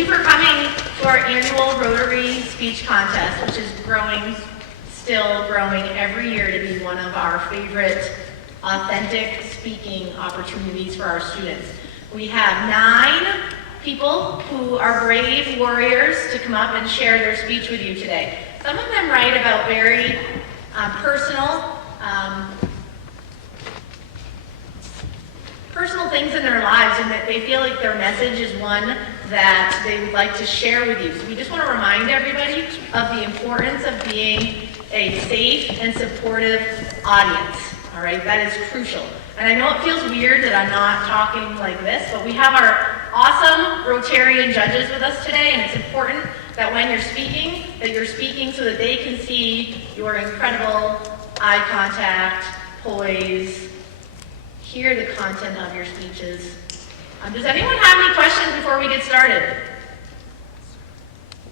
you for coming to our annual Rotary Speech Contest, which is still growing every year to be one of our favorite authentic speaking opportunities for our students. We have 9 people who are brave warriors to come up and share their speech with you today. Some of them write about very personal things in their lives, and that they feel like their message is one that they would like to share with you. So we just want to remind everybody of the importance of being a safe and supportive audience. All right, that is crucial. And I know it feels weird that I'm not talking like this, but we have our awesome Rotarian judges with us today, and it's important that when you're speaking, that you're speaking so that they can see your incredible eye contact, poise, hear the content of your speeches. Does anyone have any questions before we get started?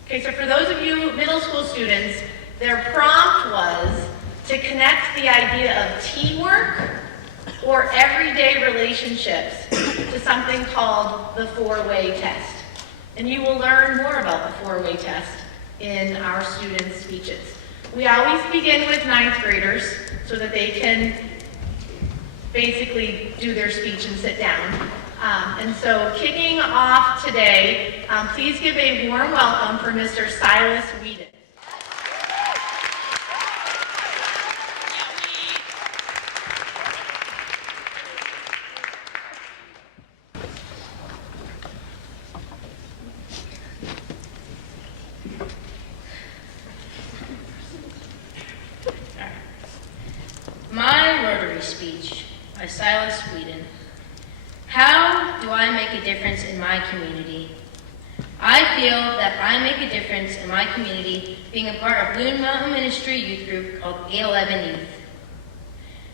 Okay, so for those of you middle school students, their prompt was to connect the idea of teamwork or everyday relationships to something called the 4-way test. And you will learn more about the 4-way test in our students' speeches. We always begin with 9th graders so that they can basically do their speech and sit down. And so kicking off today, please give a warm welcome for Mr. Silas Whedon. My Rotary Speech by Silas Whedon. How do I make a difference in my community? I feel that I make a difference in my community being a part of Blue Mountain Ministry youth group called 811 Youth.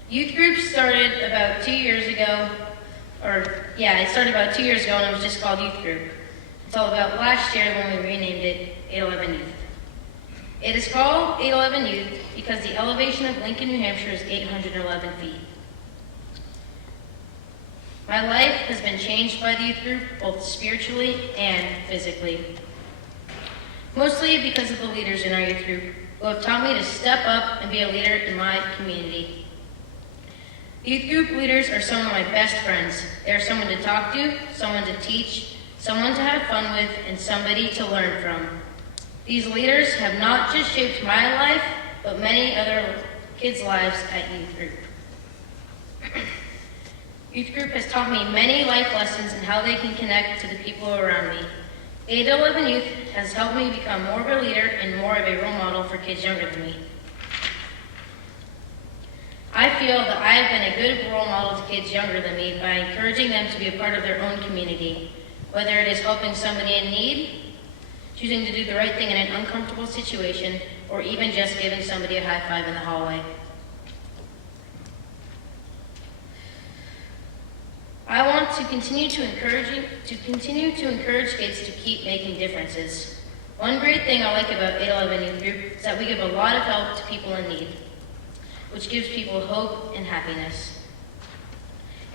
Youth group started about 2 years ago, it started about 2 years ago and it was just called youth group. Until about last year when we renamed it 811 Youth. It is called 811 Youth because the elevation of Lincoln, New Hampshire is 811 feet. My life has been changed by the youth group, both spiritually and physically. Mostly because of the leaders in our youth group who have taught me to step up and be a leader in my community. Youth group leaders are some of my best friends. They are someone to talk to, someone to teach, someone to have fun with, and somebody to learn from. These leaders have not just shaped my life, but many other kids' lives at youth group. Youth group has taught me many life lessons and how they can connect to the people around me. 811 Youth has helped me become more of a leader and more of a role model for kids younger than me. I feel that I have been a good role model to kids younger than me by encouraging them to be a part of their own community, whether it is helping somebody in need, choosing to do the right thing in an uncomfortable situation, or even just giving somebody a high five in the hallway. I want to continue to encourage kids to keep making differences. One great thing I like about 811 Youth Group is that we give a lot of help to people in need, which gives people hope and happiness.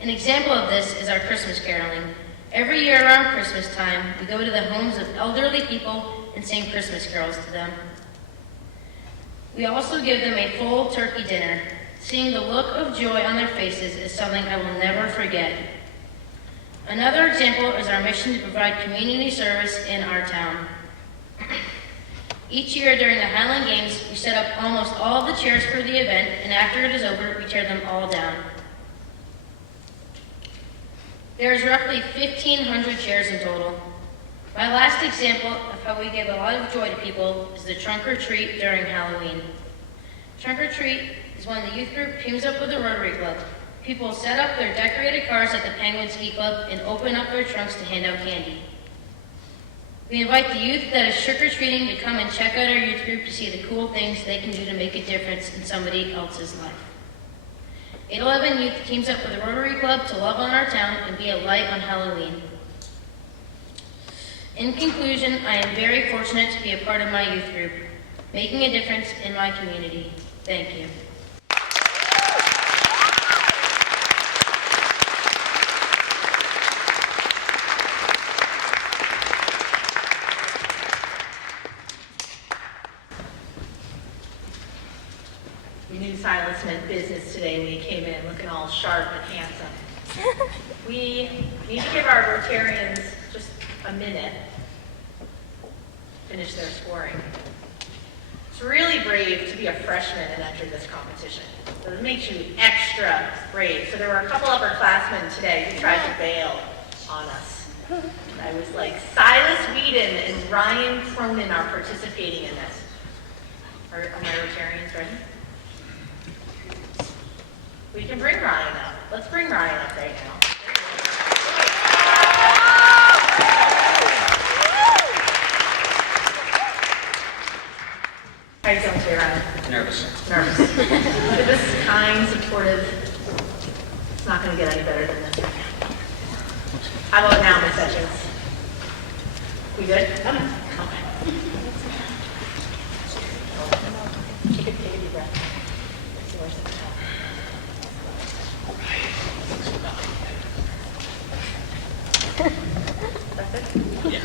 An example of this is our Christmas caroling. Every year around Christmas time, we go to the homes of elderly people and sing Christmas carols to them. We also give them a full turkey dinner. Seeing the look of joy on their faces is something I will never forget. Another example is our mission to provide community service in our town. Each year during the Highland Games, we set up almost all of the chairs for the event, and after it is over, we tear them all down. There is roughly 1,500 chairs in total. My last example of how we give a lot of joy to people is the trunk or treat during Halloween. Trunk or treat is when the youth group teams up with the Rotary Club. People set up their decorated cars at the Penguin Ski Club and open up their trunks to hand out candy. We invite the youth that is trick-or-treating to come and check out our youth group to see the cool things they can do to make a difference in somebody else's life. 811 Youth teams up with the Rotary Club to love on our town and be a light on Halloween. In conclusion, I am very fortunate to be a part of my youth group, making a difference in my community. Thank you. We knew Silas meant business today when he came in looking all sharp and handsome. We need to give our Rotarians just a minute to finish their scoring. It's really brave to be a freshman and enter this competition. So it makes you extra brave. So there were a couple upperclassmen today who tried to bail on us. I was like, Silas Whedon and Ryan Cronin are participating in this. Are my Rotarians ready? We can bring Ryan up. Let's bring Ryan up right now. How are you feeling today, Ryan? Nervous. Nervous. This is kind, supportive. It's not going to get any better than this. How about now, Miss Etchings? We good? Okay. Take a deep breath. See where's the top. That's it? Yeah.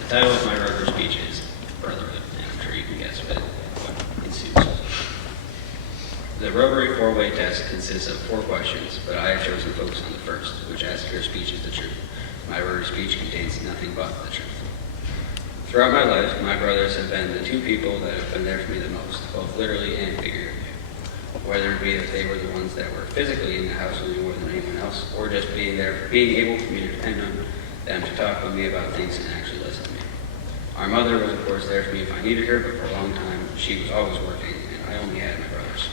The title of my Rotary Speech is Brotherhood, and I'm sure you can guess what ensues. The Rotary four-way test consists of 4 questions, but I have chosen to focus on the first, which asks if your speech is the truth. My Rotary speech contains nothing but the truth. Throughout my life, my brothers have been the 2 people that have been there for me the most, both literally and figuratively. Whether it be that they were the ones that were physically in the house with me more than anyone else, or just being able for me to depend on them to talk with me about things and actually listen to me. Our mother was, of course, there for me if I needed her, but for a long time, she was always working, and I only had my brothers.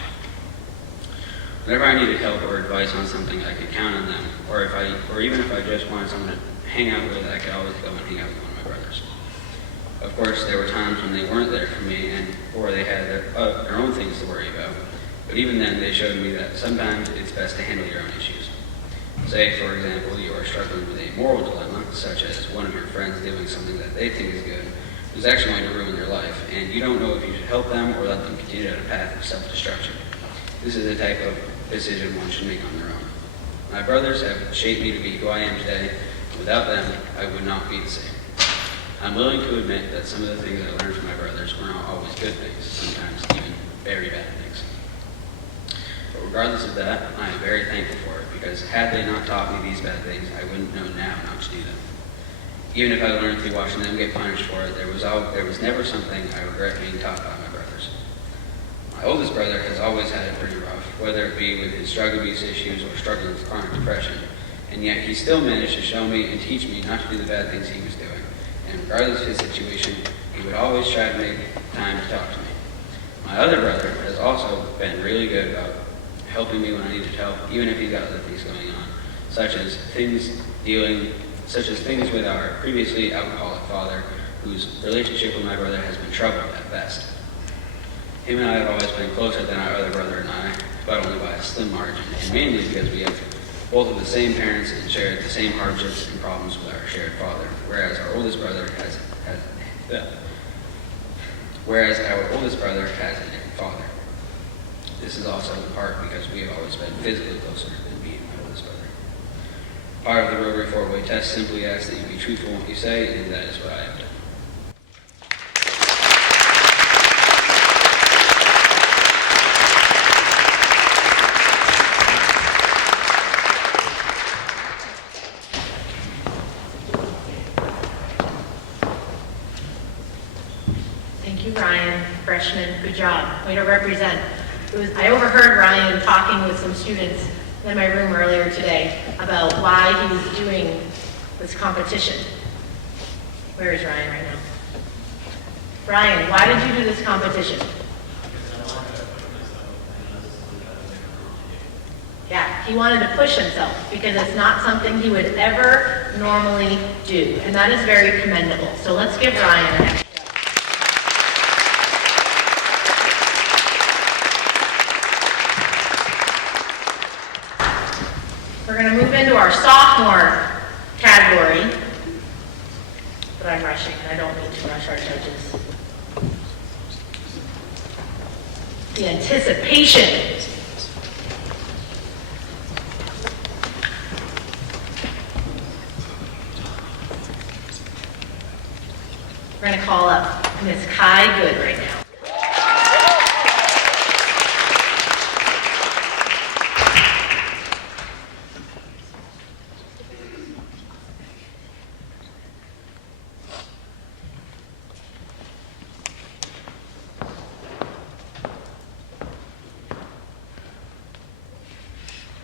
Whenever I needed help or advice on something, I could count on them, or even if I just wanted someone to hang out with, I could always go and hang out with one of my brothers. Of course, there were times when they weren't there for me, or they had their own things to worry about. But even then, they showed me that sometimes it's best to handle your own issues. Say, for example, you are struggling with a moral dilemma, such as one of your friends doing something that they think is good, is actually going to ruin their life, and you don't know if you should help them or let them continue down a path of self-destruction. This is the type of decision one should make on their own. My brothers have shaped me to be who I am today. Without them, I would not be the same. I'm willing to admit that some of the things I learned from my brothers were not always good things, sometimes even very bad things. But regardless of that, I am very thankful for it, because had they not taught me these bad things, I wouldn't know now not to do them. Even if I learned through watching them get punished for it, there was never something I regret being taught by my brothers. My oldest brother has always had it pretty rough, whether it be with his drug abuse issues or struggling with chronic depression, and yet he still managed to show me and teach me not to do the bad things he was doing. And regardless of his situation, he would always try to make time to talk to me. My other brother has also been really good about helping me when I needed help, even if he's got other things going on, such as things with our previously alcoholic father, whose relationship with my brother has been troubled at best. Him and I have always been closer than our other brother and I, but only by a slim margin, and mainly because we have both of the same parents and shared the same hardships and problems with our shared father, whereas our oldest brother has a different father. This is also in part because we have always been physically closer than me and my oldest brother. Part of the Rotary four-way test simply asks that you be truthful in what you say, and that is what I have done. Thank you, Ryan, freshman. Good job. Way to represent. I overheard Ryan talking with some students in my room earlier today about why he was doing this competition. Where is Ryan right now? Ryan, why did you do this competition? Yeah, he wanted to push himself because it's not something he would ever normally do, and that is very commendable. So let's give Ryan an extra. We're going to move into our sophomore category, but I'm rushing, and I don't mean to rush our judges. The anticipation. We're going to call up Ms. Kai Good right now.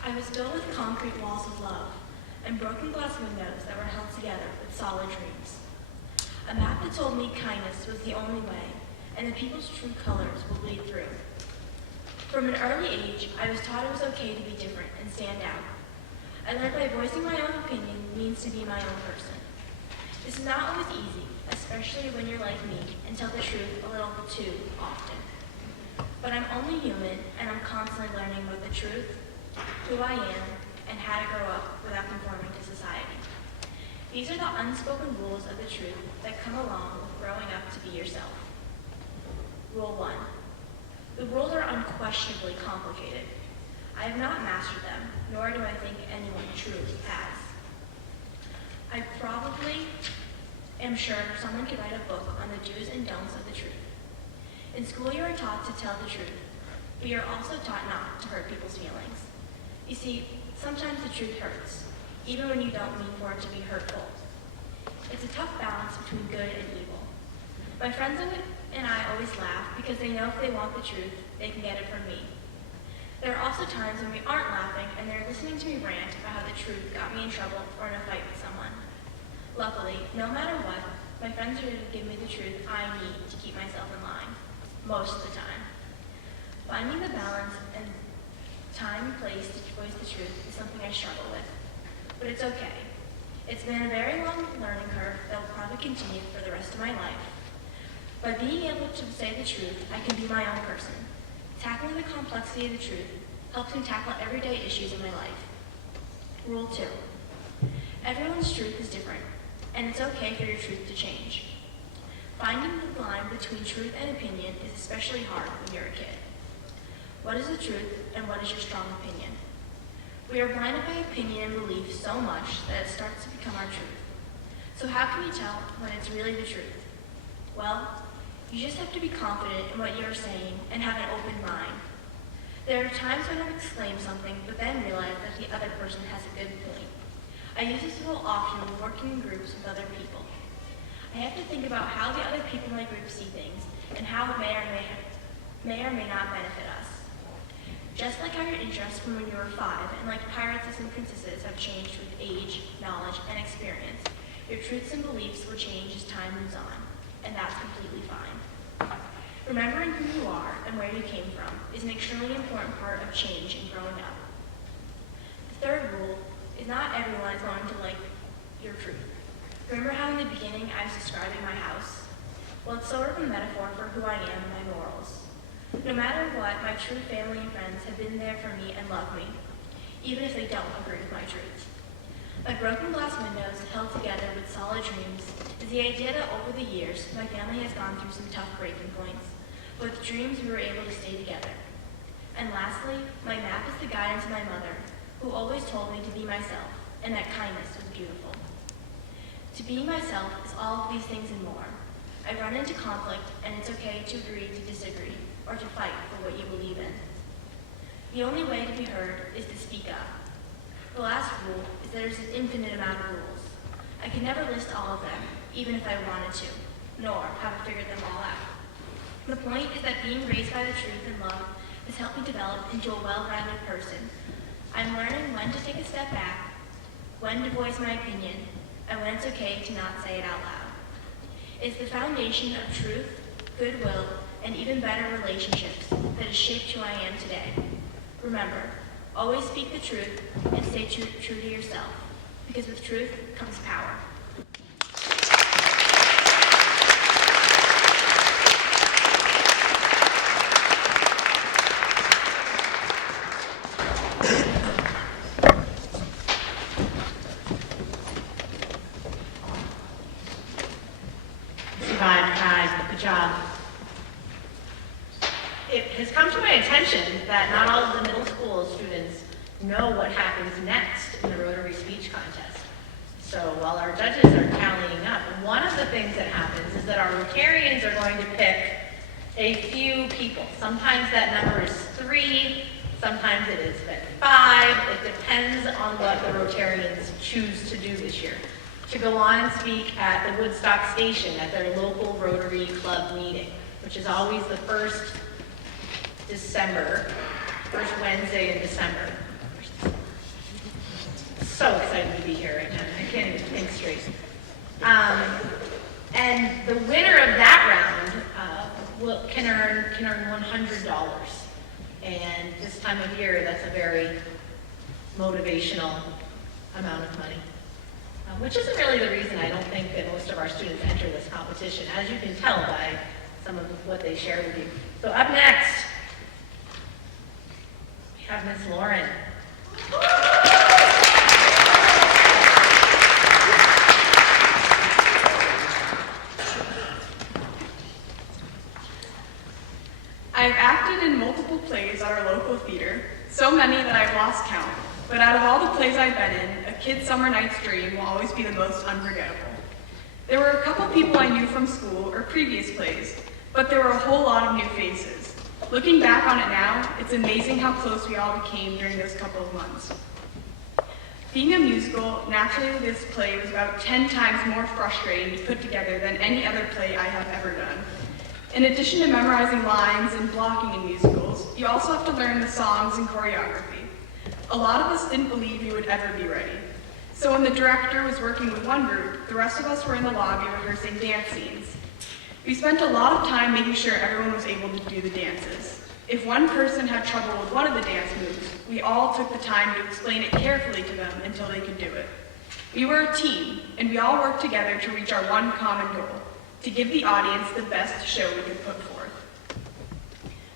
I was built with concrete walls of love and broken glass windows that were held together with solid dreams. A map that told me kindness was the only way, and the people's true colors will bleed through. From an early age, I was taught it was okay to be different and stand out. I learned by voicing my own opinion means to be my own person. This is not always easy, especially when you're like me and tell the truth a little too often. But I'm only human, and I'm constantly learning about the truth, who I am, and how to grow up without conforming to society. These are the unspoken rules of the truth that come along with growing up to be yourself. Rule 1. The rules are unquestionably complicated. I have not mastered them, nor do I think anyone truly has. I probably am sure someone could write a book on the do's and don'ts of the truth. In school, you are taught to tell the truth, but you are also taught not to hurt people's feelings. You see, sometimes the truth hurts, even when you don't mean for it to be hurtful. It's a tough balance between good and evil. My friends and I always laugh because they know if they want the truth, they can get it from me. There are also times when we aren't laughing and they're listening to me rant about how the truth got me in trouble or in a fight with someone. Luckily, no matter what, my friends are going to give me the truth I need to keep myself in line, most of the time. Finding the balance and time and place to voice the truth is something I struggle with, but it's okay. It's been a very long learning curve that will probably continue for the rest of my life. By being able to say the truth, I can be my own person. Tackling the complexity of the truth helps me tackle everyday issues in my life. Rule 2. Everyone's truth is different, and it's okay for your truth to change. Finding the line between truth and opinion is especially hard when you're a kid. What is the truth, and what is your strong opinion? We are blinded by opinion and belief so much that it starts to become our truth. So how can you tell when it's really the truth? Well, you just have to be confident in what you're saying and have an open mind. There are times when I've exclaimed something, but then realize that the other person has a good point. I use this tool often when working in groups with other people. I have to think about how the other people in my group see things and how it may or may not benefit us. Just like how your interests from when you were 5 and like princesses and princesses have changed with age, knowledge, and experience, your truths and beliefs will change as time moves on, and that's completely fine. Remembering who you are and where you came from is an extremely important part of change and growing up. The third rule is not everyone is going to like your truth. Remember how in the beginning I was describing my house? Well, it's sort of a metaphor for who I am and my morals. No matter what, my true family and friends have been there for me and love me, even if they don't agree with my truth. My broken glass windows held together with solid dreams is the idea that over the years, my family has gone through some tough breaking points, but with dreams we were able to stay together. And lastly, my map is the guidance of my mother, who always told me to be myself, and that kindness was beautiful. To be myself is all of these things and more. I run into conflict, and it's okay to agree to disagree, or to fight for what you believe in. The only way to be heard is to speak up. The last rule is that there's an infinite amount of rules. I can never list all of them, even if I wanted to, nor have I figured them all out. The point is that being raised by the truth and love has helped me develop into a well-rounded person. I'm learning when to take a step back, when to voice my opinion, and when it's okay to not say it out loud. It's the foundation of truth, goodwill, and even better relationships that has shaped who I am today. Remember, always speak the truth and stay true to yourself, because with truth comes power. Survived, Kai. Good job. It has come to my attention that not all of the middle school students know what happens next in the Rotary Speech contest. So while our judges are tallying up, one of the things that happens is is that our Rotarians are going to pick a few people. Sometimes that number is 3, sometimes it is 5. It depends on what the Rotarians choose to do this year. To go on and speak at the Woodstock Station at their local Rotary Club meeting, which is always the first Wednesday in December. So excited to be here right now. I can't even think straight. And the winner of that round can earn $100. And this time of year, that's a very motivational amount of money. Which isn't really the reason I don't think that most of our students enter this competition, as you can tell by some of what they share with you. So up next, we have Miss Lauren. I've acted in multiple plays at our local theater, so many that I've lost count. But out of all the plays I've been in, A Kid's Summer Night's Dream will always be the most unforgettable. There were a couple people I knew from school or previous plays, but there were a whole lot of new faces. Looking back on it now, it's amazing how close we all became during those couple of months. Being a musical, naturally this play was about 10 times more frustrating to put together than any other play I have ever done. In addition to memorizing lines and blocking in musicals, you also have to learn the songs and choreography. A lot of us didn't believe you would ever be ready. So when the director was working with one group, the rest of us were in the lobby rehearsing dance scenes. We spent a lot of time making sure everyone was able to do the dances. If one person had trouble with one of the dance moves, we all took the time to explain it carefully to them until they could do it. We were a team, and we all worked together to reach our one common goal, to give the audience the best show we could put forth.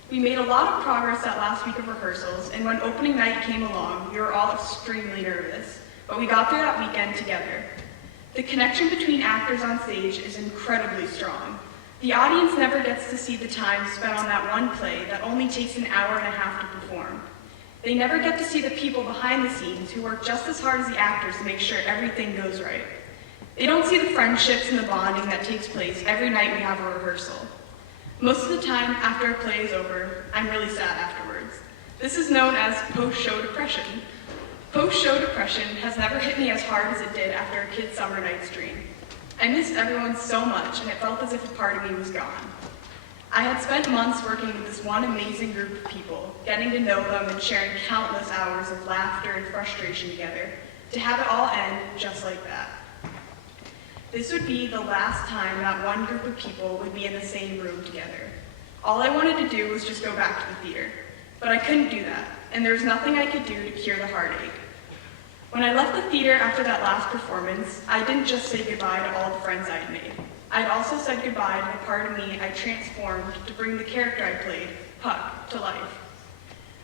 We made a lot of progress that last week of rehearsals, and when opening night came along, we were all extremely nervous, but we got through that weekend together. The connection between actors on stage is incredibly strong. The audience never gets to see the time spent on that one play that only takes an hour and a half to perform. They never get to see the people behind the scenes who work just as hard as the actors to make sure everything goes right. They don't see the friendships and the bonding that takes place every night we have a rehearsal. Most of the time, after a play is over, I'm really sad afterwards. This is known as post-show depression. Post-show depression has never hit me as hard as it did after A Kid's Summer Night's Dream. I missed everyone so much, and it felt as if a part of me was gone. I had spent months working with this one amazing group of people, getting to know them and sharing countless hours of laughter and frustration together, to have it all end just like that. This would be the last time that one group of people would be in the same room together. All I wanted to do was just go back to the theater, but I couldn't do that, and there was nothing I could do to cure the heartache. When I left the theater after that last performance, I didn't just say goodbye to all the friends I had made. I'd also said goodbye to the part of me I transformed to bring the character I played, Puck, to life.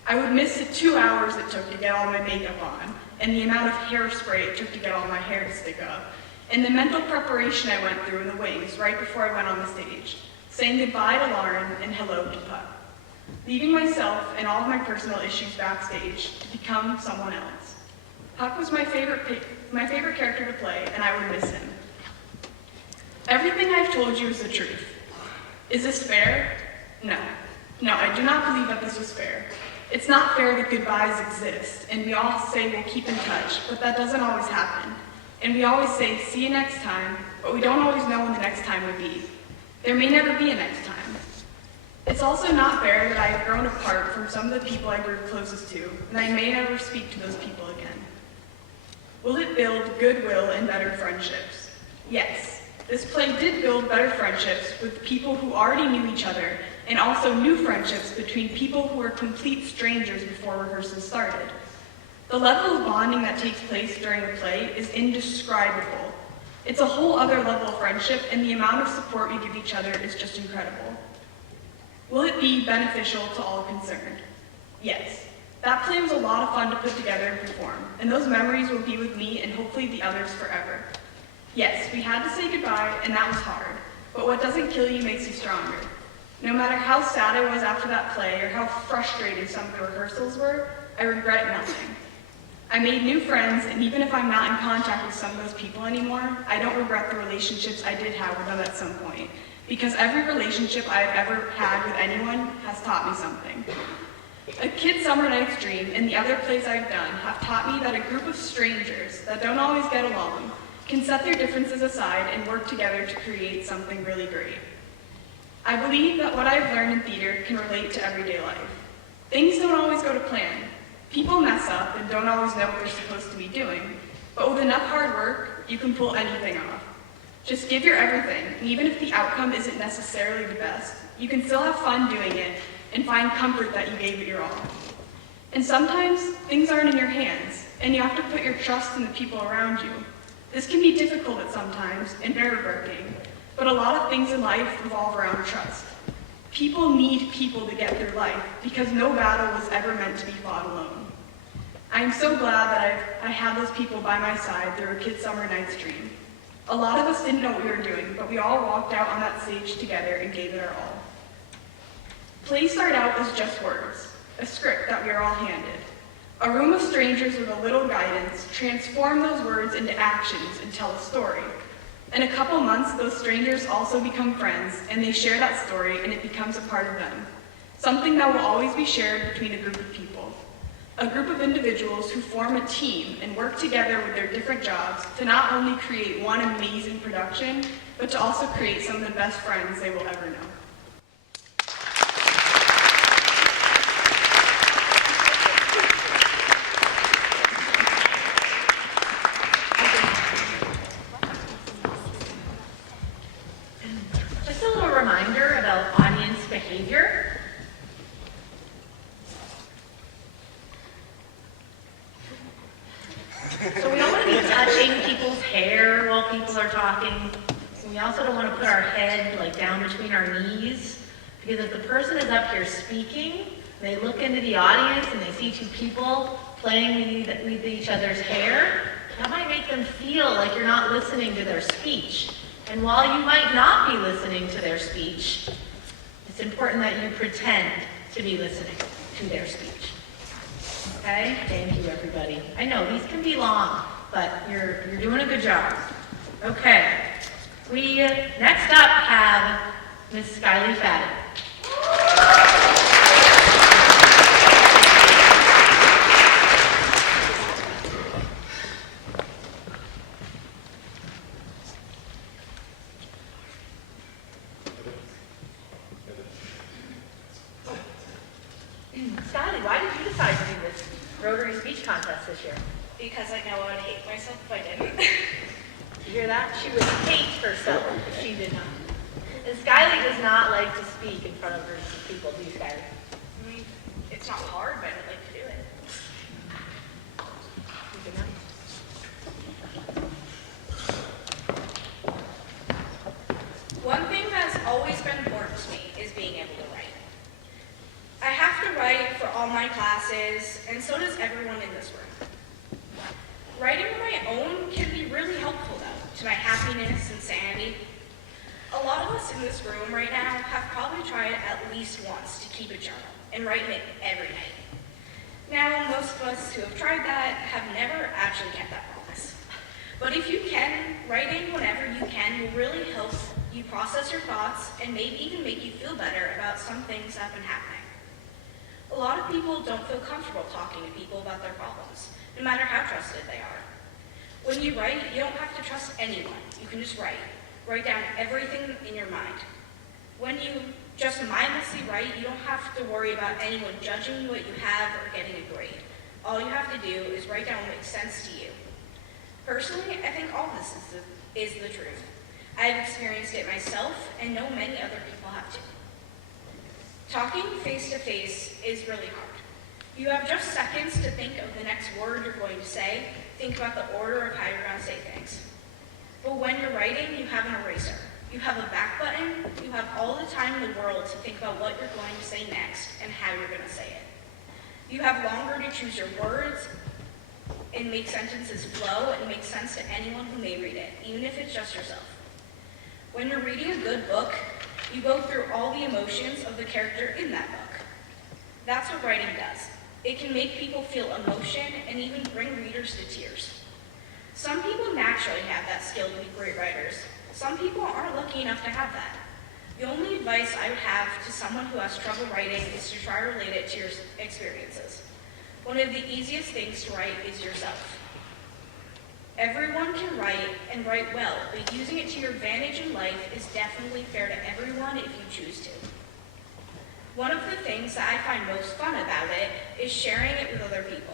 I would miss the 2 hours it took to get all my makeup on, and the amount of hairspray it took to get all my hair to stick up, and the mental preparation I went through in the wings right before I went on the stage, saying goodbye to Lauren and hello to Puck, leaving myself and all of my personal issues backstage to become someone else. Puck was my favorite character to play, and I would miss him. Everything I've told you is the truth. Is this fair? No. No, I do not believe that this was fair. It's not fair that goodbyes exist, and we all say we'll keep in touch, but that doesn't always happen. And we always say, see you next time, but we don't always know when the next time would be. There may never be a next time. It's also not fair that I have grown apart from some of the people I grew closest to, and I may never speak to those people again. Will it build goodwill and better friendships? Yes. This play did build better friendships with people who already knew each other, and also new friendships between people who were complete strangers before rehearsal started. The level of bonding that takes place during the play is indescribable. It's a whole other level of friendship, and the amount of support we give each other is just incredible. Will it be beneficial to all concerned? Yes. That play was a lot of fun to put together and perform, and those memories will be with me and hopefully the others forever. Yes, we had to say goodbye, and that was hard, but what doesn't kill you makes you stronger. No matter how sad I was after that play or how frustrating some of the rehearsals were, I regret nothing. I made new friends, and even if I'm not in contact with some of those people anymore, I don't regret the relationships I did have with them at some point, because every relationship I've ever had with anyone has taught me something. A Kid Summer Night's Dream and the other plays I've done have taught me that a group of strangers that don't always get along can set their differences aside and work together to create something really great. I believe that what I've learned in theater can relate to everyday life. Things don't always go to plan. People mess up and don't always know what they're supposed to be doing, but with enough hard work, you can pull anything off. Just give your everything, and even if the outcome isn't necessarily the best, you can still have fun doing it and find comfort that you gave it your all. And sometimes, things aren't in your hands, and you have to put your trust in the people around you. This can be difficult at sometimes and nerve-wracking, but a lot of things in life revolve around trust. People need people to get through life because no battle was ever meant to be fought alone. I am so glad that I had those people by my side through a Kid Summer Night's Dream. A lot of us didn't know what we were doing, but we all walked out on that stage together and gave it our all. Plays start out as just words, a script that we are all handed. A room of strangers with a little guidance transform those words into actions and tell a story. In a couple months, those strangers also become friends, and they share that story, and it becomes a part of them. Something that will always be shared between a group of people. A group of individuals who form a team and work together with their different jobs to not only create one amazing production, but to also create some of the best friends they will ever know. Just a little reminder about audience behavior. So we don't want to be touching people's hair while people are talking. We also don't want to put our head like down between our knees, because if the person is up here speaking, they look into the audience and they see two people playing with each other's hair, that might make them feel like you're not listening to their speech. And while you might not be listening to their speech, it's important that you pretend to be listening to their speech. Okay? Thank you, everybody. I know these can be long, but you're doing a good job. Okay. We next up have Ms. Skyly Fadden. Scotty, why did you decide to do this Rotary Speech contest this year? Because I know I would hate myself if I didn't. Did you hear that? She would hate herself if she did not. And Skyly does not like to speak in front of groups of people, do you, Skyly? I mean, it's not hard, but I'd like to do it. Good enough. One thing that's always been important to me is being able to write. I have to write for all my classes, and so does everyone in this room. Writing on my own can be really helpful, though, to my happiness and sanity. A lot of us in this room right now have probably tried at least once to keep a journal and write it every night. Now, most of us who have tried that have never actually kept that promise. But if you can, writing whenever you can will really help you process your thoughts and maybe even make you feel better about some things that have been happening. A lot of people don't feel comfortable talking to people about their problems, no matter how trusted they are. When you write, you don't have to trust anyone. You can just write. Write down everything in your mind. When you just mindlessly write, you don't have to worry about anyone judging what you have or getting a grade. All you have to do is write down what makes sense to you. Personally, I think all this is the truth. I have experienced it myself and know many other people have too. Talking face-to-face is really hard. You have just seconds to think of the next word you're going to say, think about the order of how you're going to say things. But when you're writing, you have an eraser. You have a back button, you have all the time in the world to think about what you're going to say next and how you're going to say it. You have longer to choose your words and make sentences flow and make sense to anyone who may read it, even if it's just yourself. When you're reading a good book, you go through all the emotions of the character in that book. That's what writing does. It can make people feel emotion and even bring readers to tears. Some people naturally have that skill to be great writers. Some people aren't lucky enough to have that. The only advice I would have to someone who has trouble writing is to try to relate it to your experiences. One of the easiest things to write is yourself. Everyone can write and write well, but using it to your advantage in life is definitely fair to everyone if you choose to. One of the things that I find most fun about it is sharing it with other people.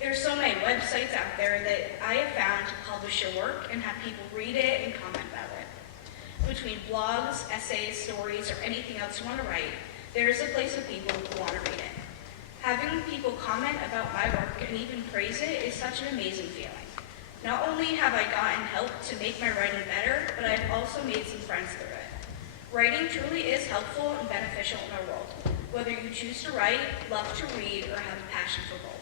There are so many websites out there that I have found to publish your work and have people read it and comment about it. Between blogs, essays, stories, or anything else you want to write, there is a place for people who want to read it. Having people comment about my work and even praise it is such an amazing feeling. Not only have I gotten help to make my writing better, but I've also made some friends through it. Writing truly is helpful and beneficial in our world, whether you choose to write, love to read, or have a passion for both.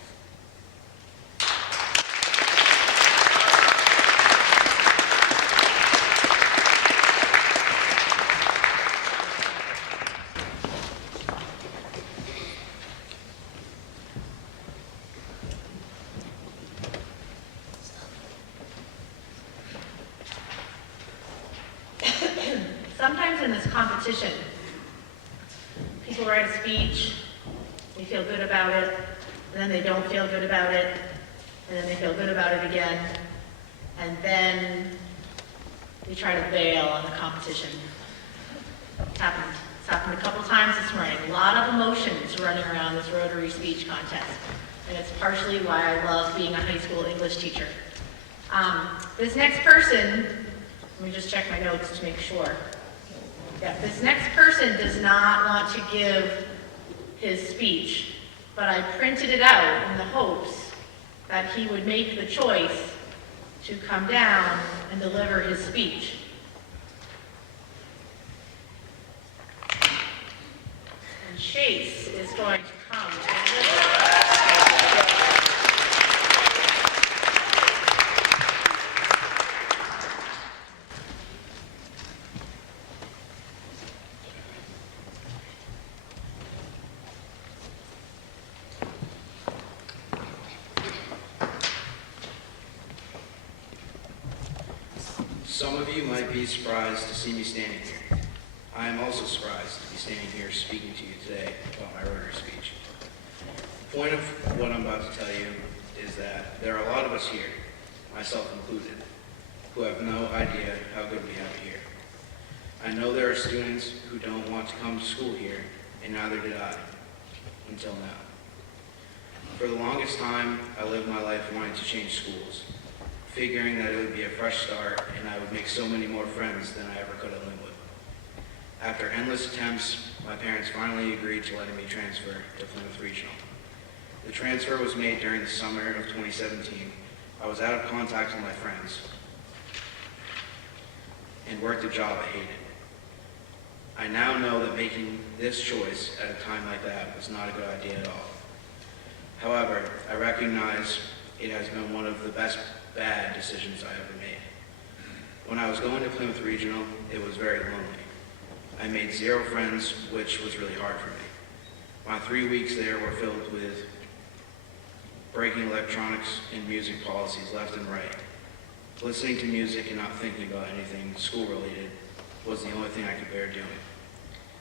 Sometimes in this competition, people write a speech, they feel good about it, and then they don't feel good about it, and then they feel good about it again, and then they try to bail on the competition. It's happened a couple times this morning. A lot of emotions running around this Rotary Speech contest, and it's partially why I love being a high school English teacher. This next person, let me just check my notes to make sure. Yeah, this next person does not want to give his speech, but I printed it out in the hopes that he would make the choice to come down and deliver his speech. And Chase is going to come to deliver. Some of you might be surprised to see me standing here. I am also surprised to be standing here speaking to you today about my Rotary speech. The point of what I'm about to tell you is that there are a lot of us here, myself included, who have no idea how good we have it here. I know there are students who don't want to come to school here, and neither did I, until now. For the longest time, I lived my life wanting to change schools, figuring that it would be a fresh start and I would make so many more friends than I ever could at Lin-Wood. After endless attempts, my parents finally agreed to letting me transfer to Plymouth Regional. The transfer was made during the summer of 2017. I was out of contact with my friends and worked a job I hated. I now know that making this choice at a time like that was not a good idea at all. However, I recognize it has been one of the bad decisions I ever made. When I was going to Plymouth Regional, it was very lonely. I made 0 friends, which was really hard for me. My 3 weeks there were filled with breaking electronics and music policies left and right. Listening to music and not thinking about anything school-related was the only thing I could bear doing.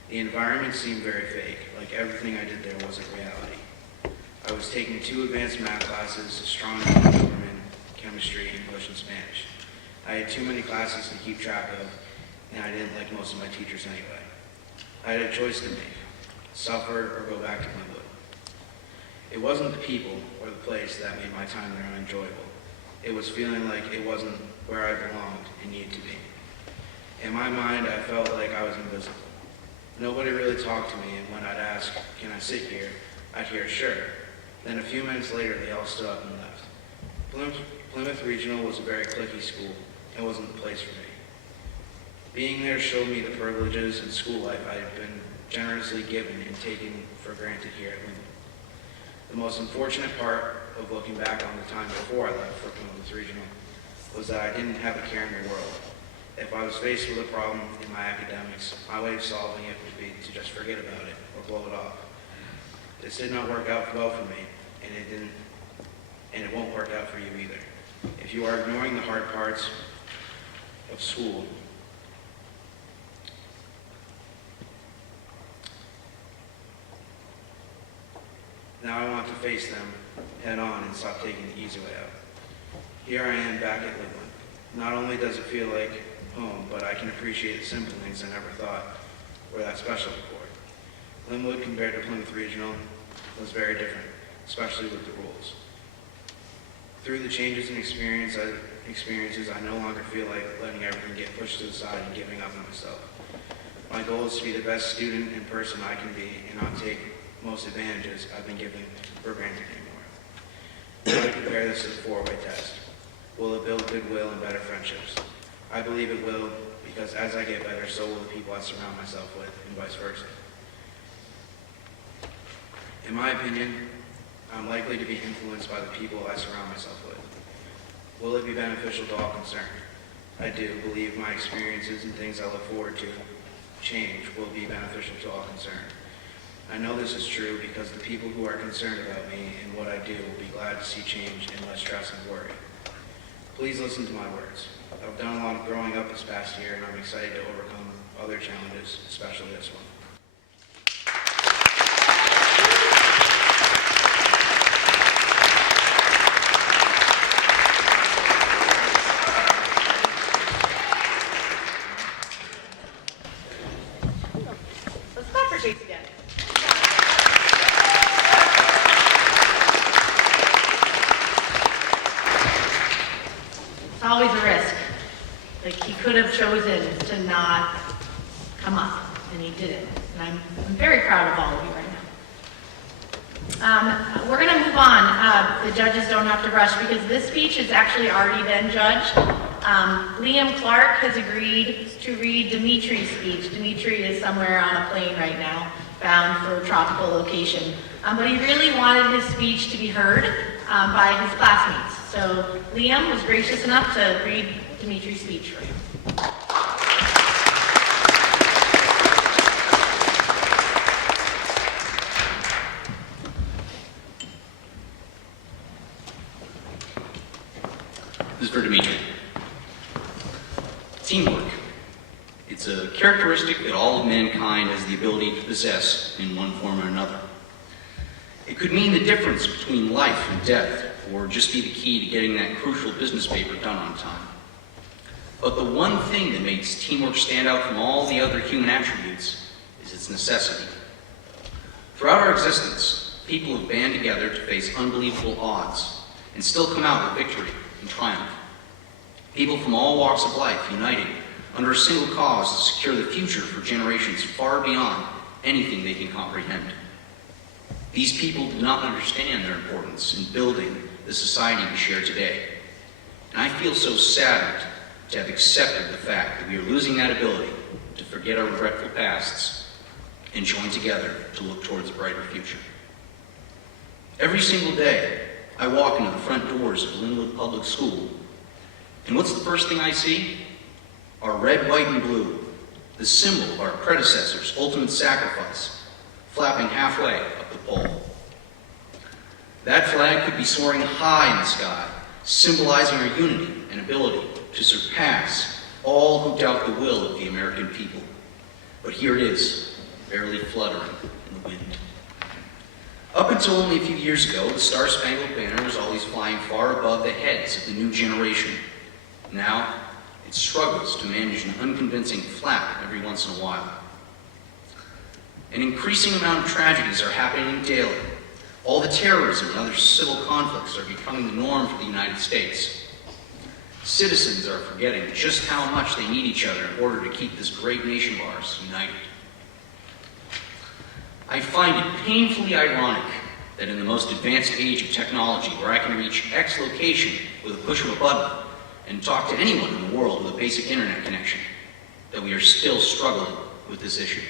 The environment seemed very fake, like everything I did there wasn't reality. I was taking 2 advanced math classes, astronomy, government, chemistry, English, and Spanish. I had too many classes to keep track of, and I didn't like most of my teachers anyway. I had a choice to make, suffer or go back to Lin-Wood. It wasn't the people or the place that made my time there unenjoyable. It was feeling like it wasn't where I belonged and needed to be. In my mind, I felt like I was invisible. Nobody really talked to me, and when I'd ask, "Can I sit here?" I'd hear, "Sure." Then a few minutes later, they all stood up and left. Plymouth Regional was a very cliquey school. It wasn't the place for me. Being there showed me the privileges in school life I had been generously given and taken for granted here at Lin-Wood. The most unfortunate part of looking back on the time before I left for Plymouth Regional was that I didn't have a care in the world. If I was faced with a problem in my academics, my way of solving it would be to just forget about it or blow it off. This did not work out well for me, and it won't work out for you either. If you are ignoring the hard parts of school, now I want to face them head on and stop taking the easy way out. Here I am back at Lin-Wood. Not only does it feel like home, but I can appreciate the simple things I never thought were that special before. Lin-Wood compared to Plymouth Regional was very different, especially with the rules. Through the changes and experiences, I no longer feel like letting everything get pushed to the side and giving up on myself. My goal is to be the best student and person I can be and not take most advantages I've been given for granted anymore. Now to compare this to the four-way test. Will it build goodwill and better friendships? I believe it will, because as I get better, so will the people I surround myself with, and vice versa. In my opinion, I'm likely to be influenced by the people I surround myself with. Will it be beneficial to all concerned? I do believe my experiences and things I look forward to change will be beneficial to all concerned. I know this is true because the people who are concerned about me and what I do will be glad to see change and less stress and worry. Please listen to my words. I've done a lot of growing up this past year, and I'm excited to overcome other challenges, especially this one. Let's clap for Chase again. It's always a risk. Like, he could have chosen to not come up, and he didn't. And I'm very proud of all of you right now. We're going to move on. The judges don't have to rush because this speech has actually already been judged. Liam Clark has agreed to read Dimitri's speech. Dimitri is somewhere on a plane right now, bound for a tropical location. But he really wanted his speech to be heard by his classmates. So Liam was gracious enough to read Dimitri's speech for him. This is for Dimitri. Teamwork. It's a characteristic that all of mankind has the ability to possess in one form or another. It could mean the difference between life and death, or just be the key to getting that crucial business paper done on time. But the one thing that makes teamwork stand out from all the other human attributes is its necessity. Throughout our existence, people have banded together to face unbelievable odds and still come out with victory and triumph. People from all walks of life uniting under a single cause to secure the future for generations far beyond anything they can comprehend. These people do not understand their importance in building the society we share today. And I feel so saddened to have accepted the fact that we are losing that ability to forget our regretful pasts and join together to look towards a brighter future. Every single day, I walk into the front doors of Lin-Wood Public School, and what's the first thing I see? Our red, white, and blue, the symbol of our predecessors' ultimate sacrifice, flapping halfway up the pole. That flag could be soaring high in the sky, symbolizing our unity and ability to surpass all who doubt the will of the American people. But here it is, barely fluttering in the wind. Up until only a few years ago, the Star-Spangled Banner was always flying far above the heads of the new generation. Now, it struggles to manage an unconvincing flap every once in a while. An increasing amount of tragedies are happening daily. All the terrorism and other civil conflicts are becoming the norm for the United States. Citizens are forgetting just how much they need each other in order to keep this great nation of ours united. I find it painfully ironic that in the most advanced age of technology, where I can reach X location with a push of a button and talk to anyone in the world with a basic internet connection, that we are still struggling with this issue.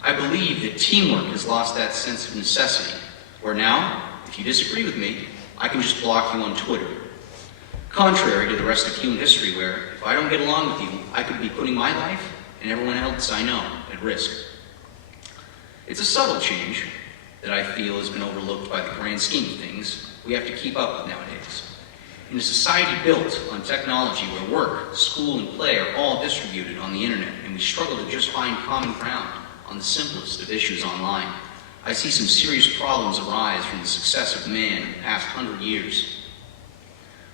I believe that teamwork has lost that sense of necessity, where now, if you disagree with me, I can just block you on Twitter. Contrary to the rest of human history, where if I don't get along with you, I could be putting my life and everyone else I know at risk. It's a subtle change, that I feel has been overlooked by the grand scheme of things we have to keep up with nowadays. In a society built on technology where work, school, and play are all distributed on the internet, and we struggle to just find common ground on the simplest of issues online, I see some serious problems arise from the success of man in the past 100 years.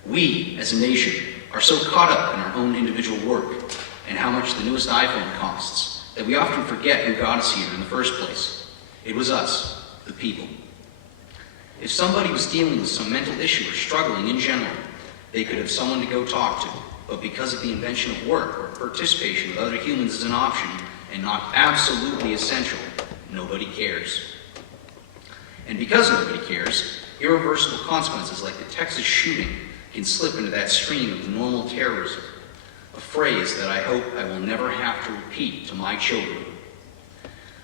We, as a nation, are so caught up in our own individual work and how much the newest iPhone costs that we often forget who got us here in the first place. It was us, the people. If somebody was dealing with some mental issue or struggling in general, they could have someone to go talk to, but because of the invention of work or participation with other humans as an option and not absolutely essential, nobody cares. And because nobody cares, irreversible consequences like the Texas shooting can slip into that stream of normal terrorism, a phrase that I hope I will never have to repeat to my children.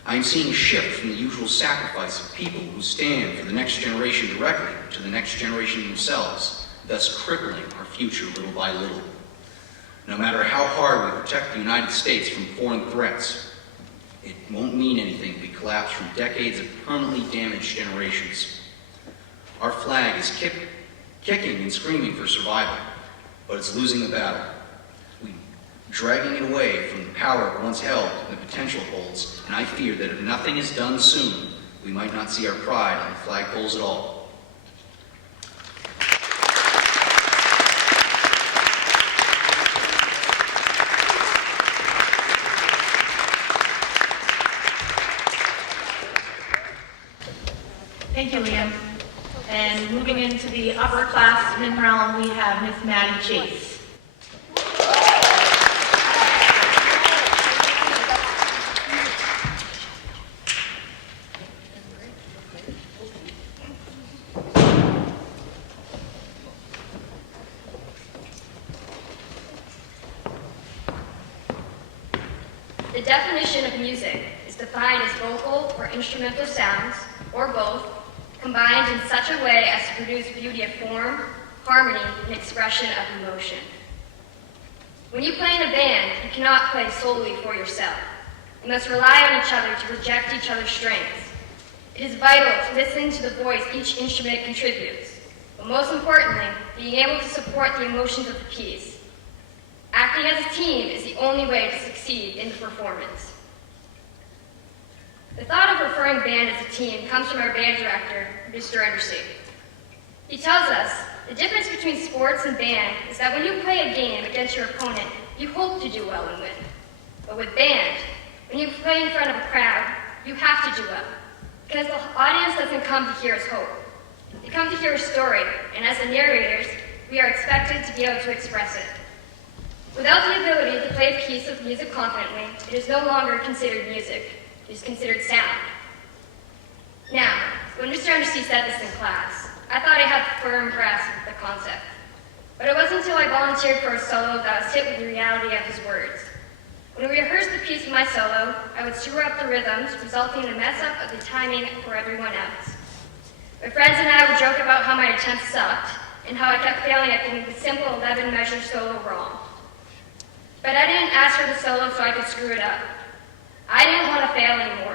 I am seeing a shift from the usual sacrifice of people who stand for the next generation directly to the next generation themselves, thus crippling our future little by little. No matter how hard we protect the United States from foreign threats, it won't mean anything if we collapse from decades of permanently damaged generations. Our flag is kicking and screaming for survival, but it's losing the battle. We're dragging it away from the power it once held and the potential it holds, and I fear that if nothing is done soon, we might not see our pride on the flagpoles at all. Thank you, Liam. And moving into the upperclassmen realm, we have Miss Maddie Chase. The definition of music is defined as vocal or instrumental sounds, or both, combined in such a way as to produce beauty of form, harmony, and expression of emotion. When you play in a band, you cannot play solely for yourself. You must rely on each other to project each other's strengths. It is vital to listen to the voice each instrument contributes, but most importantly, being able to support the emotions of the piece. Acting as a team is the only way to succeed in the performance. The thought of referring band as a team comes from our band director, Mr. Undersea. He tells us the difference between sports and band is that when you play a game against your opponent, you hope to do well and win. But with band, when you play in front of a crowd, you have to do well, because the audience doesn't come to hear us hope. They come to hear a story, and as the narrators, we are expected to be able to express it. Without the ability to play a piece of music confidently, it is no longer considered music. It is considered sound. Now, when Mr. Undersea said this in class, I thought I had a firm grasp of the concept. But it wasn't until I volunteered for a solo that I was hit with the reality of his words. When we rehearsed the piece of my solo, I would screw up the rhythms, resulting in a mess up of the timing for everyone else. My friends and I would joke about how my attempts sucked, and how I kept failing at getting the simple 11-measure solo wrong. But I didn't ask for the solo so I could screw it up. I didn't want to fail anymore.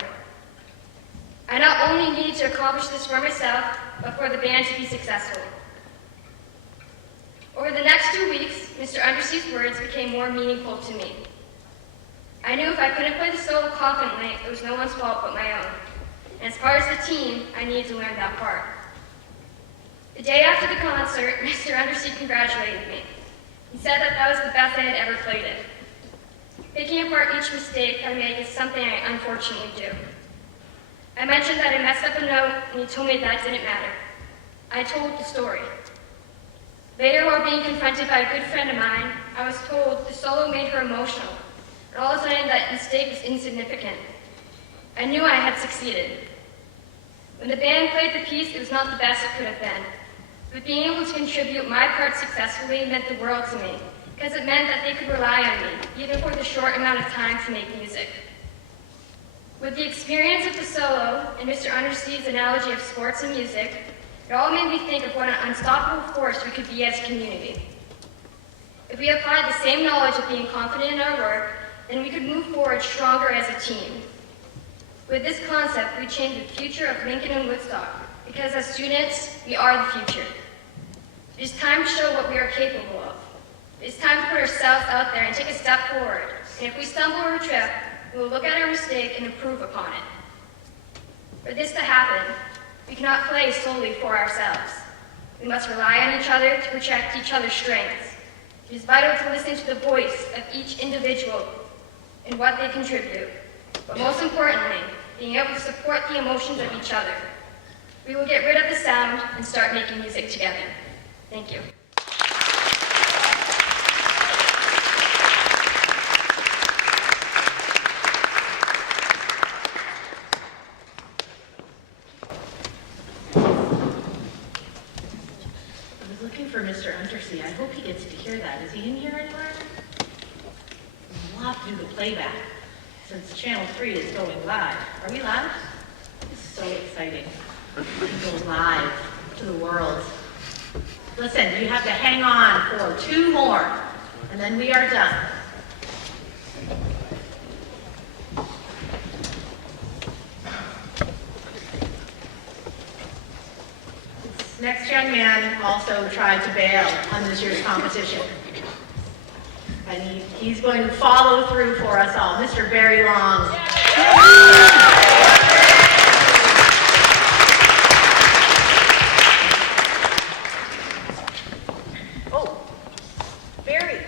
I not only needed to accomplish this for myself, but for the band to be successful. Over the next 2 weeks, Mr. Undersea's words became more meaningful to me. I knew if I couldn't play the solo confidently, it was no one's fault but my own. And as far as the team, I needed to learn that part. The day after the concert, Mr. Undersea congratulated me. He said that that was the best I had ever played it. Picking apart each mistake I make is something I unfortunately do. I mentioned that I messed up a note, and he told me that didn't matter. I told the story. Later, while being confronted by a good friend of mine, I was told the solo made her emotional, and all of a sudden that mistake was insignificant. I knew I had succeeded. When the band played the piece, it was not the best it could have been. But being able to contribute my part successfully meant the world to me, because it meant that they could rely on me, even for the short amount of time to make music. With the experience of the solo and Mr. Undersea's analogy of sports and music, it all made me think of what an unstoppable force we could be as a community. If we applied the same knowledge of being confident in our work, then we could move forward stronger as a team. With this concept, we change the future of Lincoln and Woodstock, because as students, we are the future. It is time to show what we are capable of. It is time to put ourselves out there and take a step forward. And if we stumble or trip, we will look at our mistake and improve upon it. For this to happen, we cannot play solely for ourselves. We must rely on each other to protect each other's strengths. It is vital to listen to the voice of each individual and what they contribute. But most importantly, being able to support the emotions of each other. We will get rid of the sound and start making music together. Thank you. I was looking for Mr. Untersea. I hope he gets to hear that. Is he in here anywhere? We'll have to do the playback since Channel 3 is going live. Are we live? This is so exciting. We go live to the world. Listen, you have to hang on for 2 more, and then we are done. This next young man also tried to bail on this year's competition. And he's going to follow through for us all. Mr. Barry Long. Oh, Barry,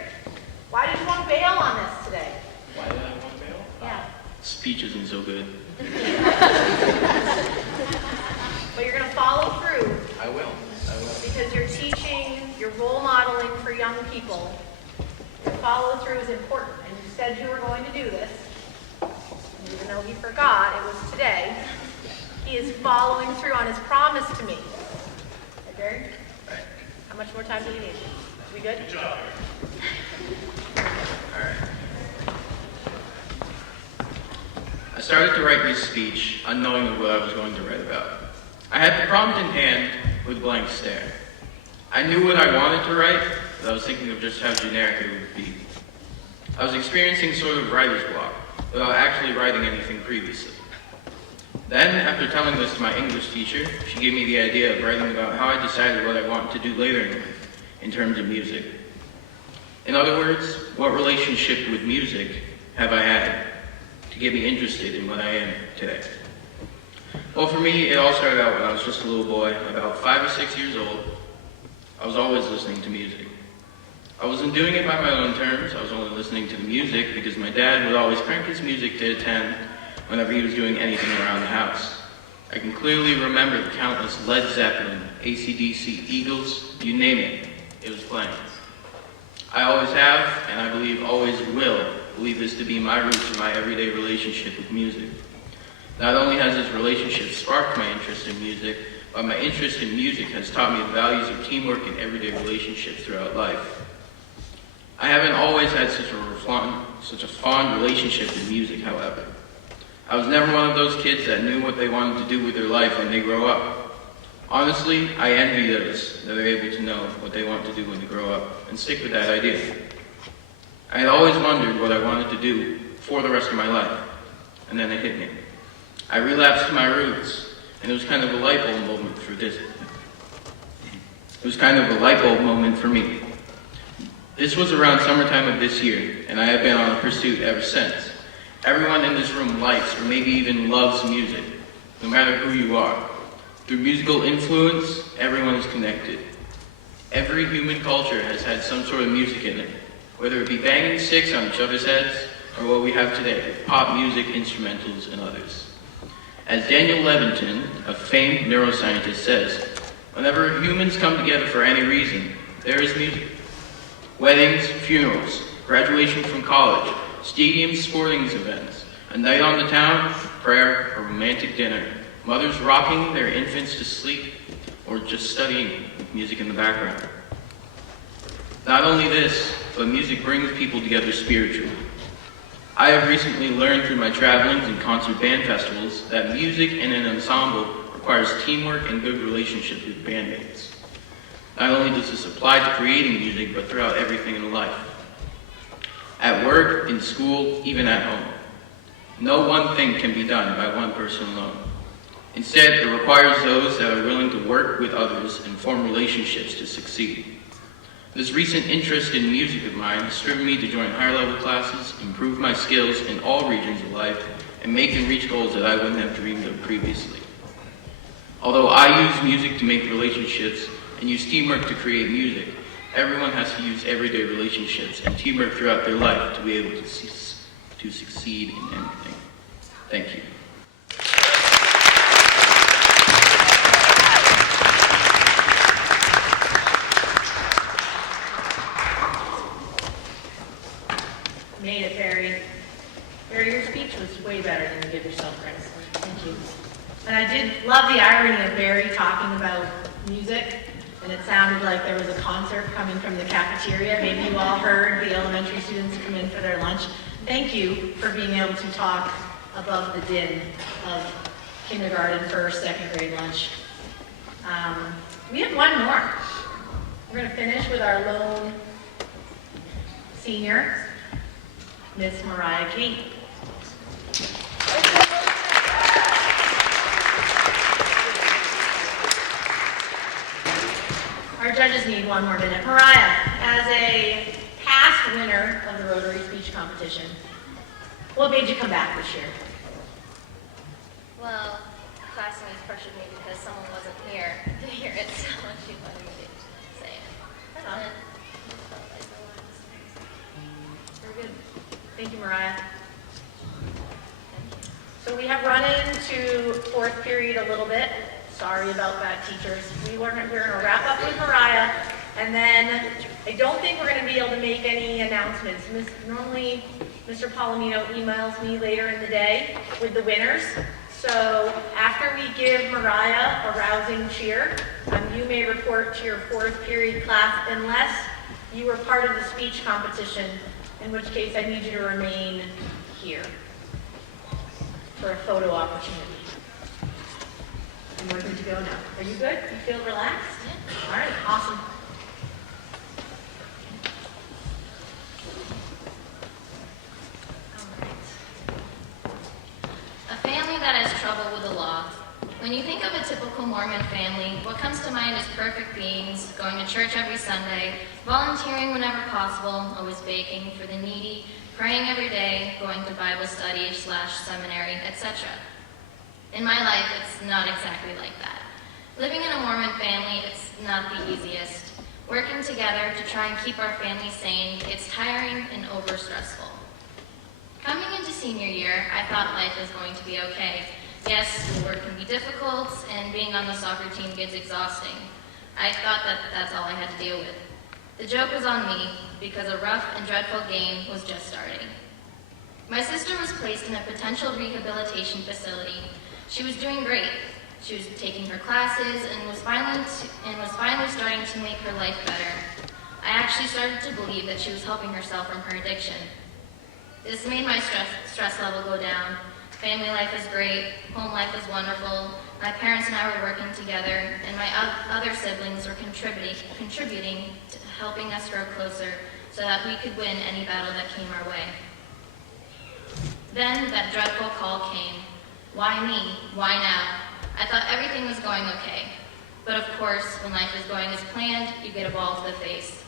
why did you want to bail on this today? Why did I want to bail? Yeah. Speech isn't so good. But you're going to follow through I will. because you're teaching, you're role modeling for young people. Your follow through is important, and you said you were going to do this. And even though he forgot, it was today. He is following through on his promise to me. Okay? Right. How much more time do we need? We good? Good job. All right. I started to write this speech unknowing of what I was going to write about. I had the prompt in hand with blank stare. I knew what I wanted to write, but I was thinking of just how generic it would be. I was experiencing sort of writer's block, without actually writing anything previously. Then, after telling this to my English teacher, she gave me the idea of writing about how I decided what I wanted to do later in life, in terms of music. In other words, what relationship with music have I had to get me interested in what I am today? Well, for me, it all started out when I was just a little boy, about 5 or 6 years old. I was always listening to music. I wasn't doing it by my own terms. I was only listening to the music because my dad would always crank his music to 10 whenever he was doing anything around the house. I can clearly remember the countless Led Zeppelin, AC/DC, Eagles, you name it, it was playing. I always have, and I believe always will, believe this to be my roots in my everyday relationship with music. Not only has this relationship sparked my interest in music, but my interest in music has taught me the values of teamwork and everyday relationships throughout life. I haven't always had such a fond relationship with music, however. I was never one of those kids that knew what they wanted to do with their life when they grow up. Honestly, I envy those that are able to know what they want to do when they grow up and stick with that idea. I had always wondered what I wanted to do for the rest of my life, and then it hit me. I relapsed to my roots, and it was kind of a light bulb moment for this. It was kind of a light bulb moment for me. This was around summertime of this year, and I have been on a pursuit ever since. Everyone in this room likes, or maybe even loves music, no matter who you are. Through musical influence, everyone is connected. Every human culture has had some sort of music in it, whether it be banging sticks on each other's heads, or what we have today, pop music, instrumentals, and others. As Daniel Levitin, a famed neuroscientist, says, whenever humans come together for any reason, there is music. Weddings, funerals, graduation from college, stadiums, sporting events, a night on the town, prayer, a romantic dinner, mothers rocking their infants to sleep, or just studying with music in the background. Not only this, but music brings people together spiritually. I have recently learned through my travelings and concert band festivals that music in an ensemble requires teamwork and good relationships with bandmates. Not only does this apply to creating music, but throughout everything in life. At work, in school, even at home. No one thing can be done by one person alone. Instead, it requires those that are willing to work with others and form relationships to succeed. This recent interest in music of mine has driven me to join higher level classes, improve my skills in all regions of life, and make and reach goals that I wouldn't have dreamed of previously. Although I use music to make relationships and use teamwork to create music, everyone has to use everyday relationships and teamwork throughout their life to be able to succeed in anything. Thank you. Made it, Barry. Barry, your speech was way better than you give yourself credit for. Thank you. And I did love the irony of Barry talking about music, and it sounded like there was a concert coming from the cafeteria. Maybe you all heard the elementary students come in for their lunch. Thank you for being able to talk above the din of kindergarten, first, second grade lunch. We have one more. We're going to finish with our lone senior, Miss Mariah King. Our judges need one more minute. Mariah, as a past winner of the Rotary Speech competition, what made you come back this year? Well, classmates pressured me because someone wasn't here to hear it, so she wanted me to say it. Right on. Very good. Thank you, Mariah. So we have run into fourth period a little bit. Sorry about that, teachers. We're going to wrap up with Mariah, and then I don't think we're going to be able to make any announcements. Normally, Mr. Palomino emails me later in the day with the winners. So after we give Mariah a rousing cheer, you may report to your fourth period class unless you were part of the speech competition, in which case I need you to remain here for a photo opportunity. And we're good to go now. Are you good? You feel relaxed? Yeah. All right, awesome. A family that has trouble with the law. When you think of a typical Mormon family, what comes to mind is perfect beings, going to church every Sunday, volunteering whenever possible, always baking for the needy, praying every day, going to Bible study / seminary, etc. In my life, it's not exactly like that. Living in a Mormon family, it's not the easiest. Working together to try and keep our family sane, it's tiring and over-stressful. Coming into senior year, I thought life was going to be okay. Yes, work can be difficult, and being on the soccer team gets exhausting. I thought that's all I had to deal with. The joke was on me, because a rough and dreadful game was just starting. My sister was placed in a potential rehabilitation facility. She was doing great. She was taking her classes and was finally starting to make her life better. I actually started to believe that she was helping herself from her addiction. This made my stress level go down. Family life is great, home life is wonderful, my parents and I were working together, and my other siblings were contributing to helping us grow closer so that we could win any battle that came our way. Then that dreadful call came. Why me? Why now? I thought everything was going okay. But of course, when life is going as planned, you get a ball to the face.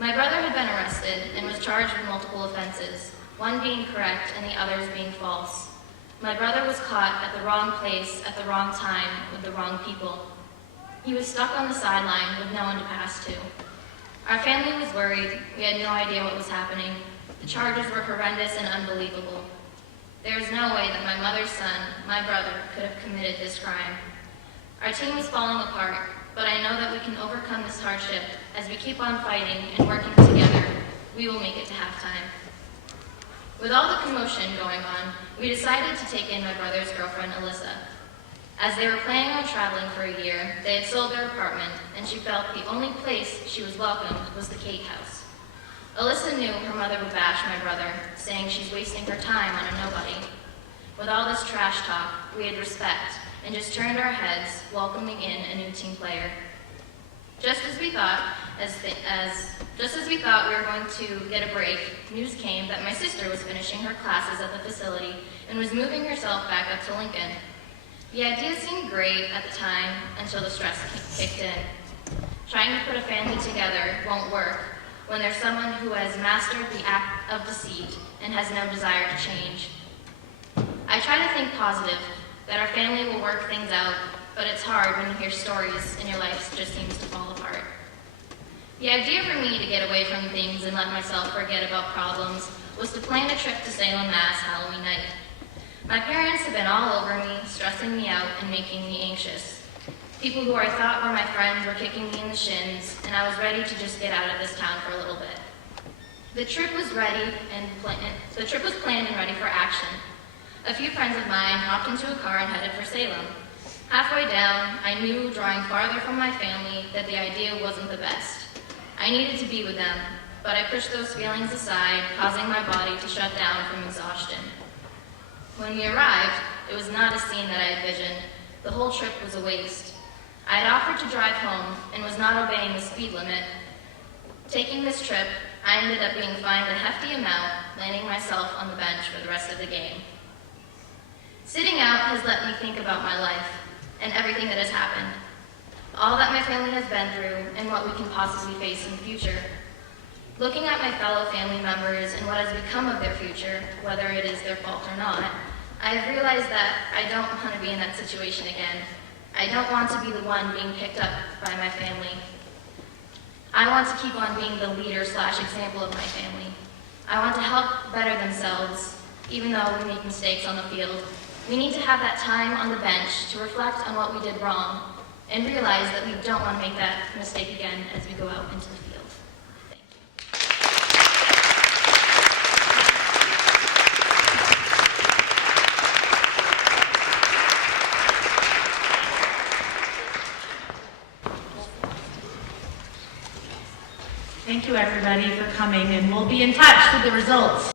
My brother had been arrested and was charged with multiple offenses, one being correct and the others being false. My brother was caught at the wrong place at the wrong time with the wrong people. He was stuck on the sideline with no one to pass to. Our family was worried. We had no idea what was happening. The charges were horrendous and unbelievable. There is no way that my mother's son, my brother, could have committed this crime. Our team is falling apart, but I know that we can overcome this hardship as we keep on fighting and working together. We will make it to halftime. With all the commotion going on, we decided to take in my brother's girlfriend, Alyssa. As they were planning on traveling for a year, they had sold their apartment, and she felt the only place she was welcomed was the cake house. Alyssa knew her mother would bash my brother, saying she's wasting her time on a nobody. With all this trash talk, we had respect, and just turned our heads, welcoming in a new team player. Just as we thought, Just as we thought we were going to get a break, news came that my sister was finishing her classes at the facility and was moving herself back up to Lincoln. The idea seemed great at the time until the stress kicked in. Trying to put a family together won't work when there's someone who has mastered the act of deceit and has no desire to change. I try to think positive, that our family will work things out, but it's hard when you hear stories and your life just seems to fall apart. The idea for me to get away from things and let myself forget about problems was to plan a trip to Salem, Mass. Halloween night. My parents have been all over me, stressing me out and making me anxious. People who I thought were my friends were kicking me in the shins, and I was ready to just get out of this town for a little bit. The trip was planned and ready for action. A few friends of mine hopped into a car and headed for Salem. Halfway down, I knew, drawing farther from my family, that the idea wasn't the best. I needed to be with them, but I pushed those feelings aside, causing my body to shut down from exhaustion. When we arrived, it was not a scene that I envisioned. The whole trip was a waste. I had offered to drive home and was not obeying the speed limit. Taking this trip, I ended up being fined a hefty amount, landing myself on the bench for the rest of the game. Sitting out has let me think about my life and everything that has happened, all that my family has been through and what we can possibly face in the future. Looking at my fellow family members and what has become of their future, whether it is their fault or not, I have realized that I don't want to be in that situation again. I don't want to be the one being picked up by my family. I want to keep on being the leader/example of my family. I want to help better themselves, even though we make mistakes on the field. We need to have that time on the bench to reflect on what we did wrong and realize that we don't want to make that mistake again as we go out into the field. Thank you, everybody, for coming, and we'll be in touch with the results.